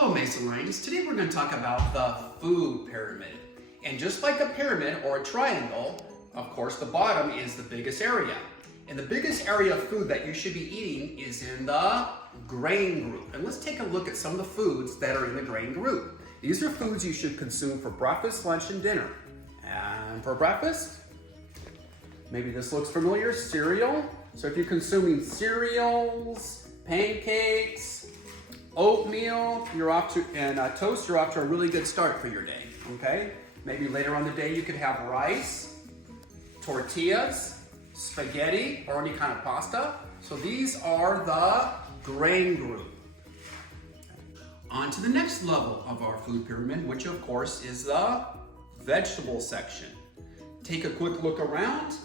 Hello, Mesa Lions. Today we're going to talk about the food pyramid. And just like a pyramid or a triangle, of course, the bottom is the biggest area. And the biggest area of food that you should be eating is in the grain group. And let's take a look at some of the foods that are in the grain group. These are foods you should consume for breakfast, lunch, and dinner. And for breakfast, maybe this looks familiar, cereal. So if you're consuming cereals, pancakes, oatmeal, and toast, you're off to a really good start for your day, okay? Maybe later on the day you could have rice, tortillas, spaghetti, or any kind of pasta. So these are the grain group. On to the next level of our food pyramid, which of course is the vegetable section. Take a quick look around.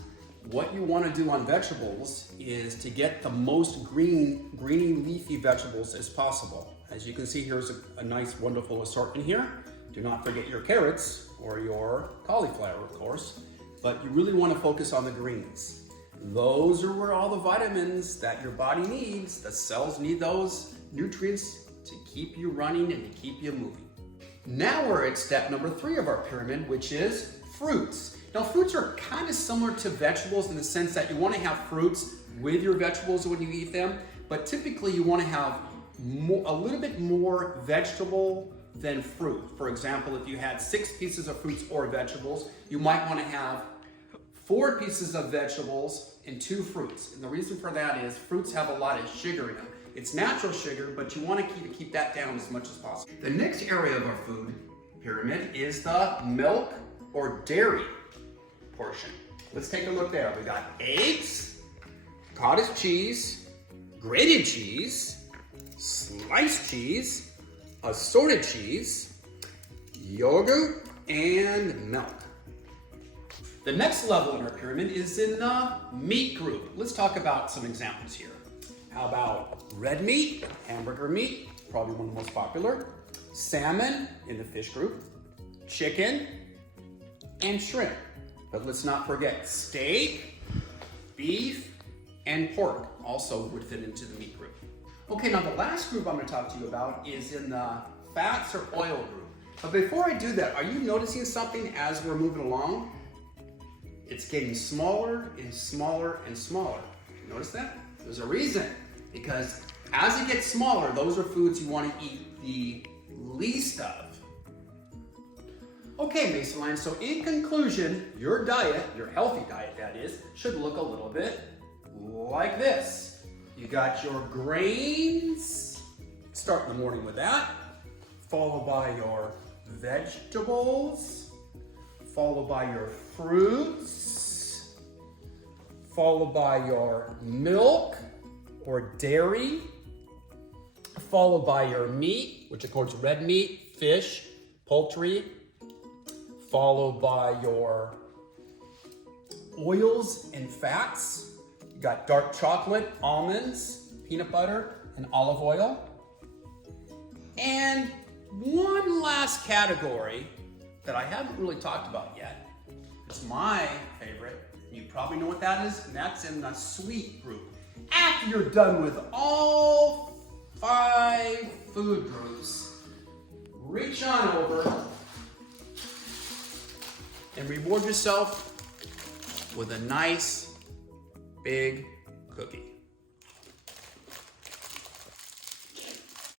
What you want to do on vegetables is to get the most greeny leafy vegetables as possible. As you can see, here's a nice wonderful assortment here. Do not forget your carrots or your cauliflower, of course, but you really want to focus on the greens. Those are where all the vitamins that your body needs, the cells need those nutrients to keep you running and to keep you moving. Now we're at step number 3 of our pyramid, which is fruits. Now, fruits are kind of similar to vegetables in the sense that you want to have fruits with your vegetables when you eat them, but typically you want to have a little bit more vegetable than fruit. For example, if you had 6 pieces of fruits or vegetables, you might want to have 4 pieces of vegetables and 2 fruits. And the reason for that is fruits have a lot of sugar in them. It's natural sugar, but you want to keep that down as much as possible. The next area of our food pyramid is the milk or dairy portion. Let's take a look there. We got eggs, cottage cheese, grated cheese, sliced cheese, assorted cheese, yogurt, and milk. The next level in our pyramid is in the meat group. Let's talk about some examples here. How about red meat, hamburger meat, probably one of the most popular, salmon in the fish group, chicken, and shrimp. But let's not forget steak, beef, and pork also would fit into the meat group. Okay, now the last group I'm going to talk to you about is in the fats or oil group. But before I do that, are you noticing something as we're moving along? It's getting smaller and smaller and smaller. Notice that? There's a reason. Because as it gets smaller, those are foods you want to eat the least of. Okay, Mesa Lions, so in conclusion, your diet, your healthy diet that is, should look a little bit like this. You got your grains, start in the morning with that, followed by your vegetables, followed by your fruits, followed by your milk or dairy, followed by your meat, which includes red meat, fish, poultry, followed by your oils and fats. You got dark chocolate, almonds, peanut butter, and olive oil. And one last category that I haven't really talked about yet. It's my favorite. You probably know what that is, and that's in the sweet group. After you're done with all 5 food groups, reach on over and reward yourself with a nice big cookie.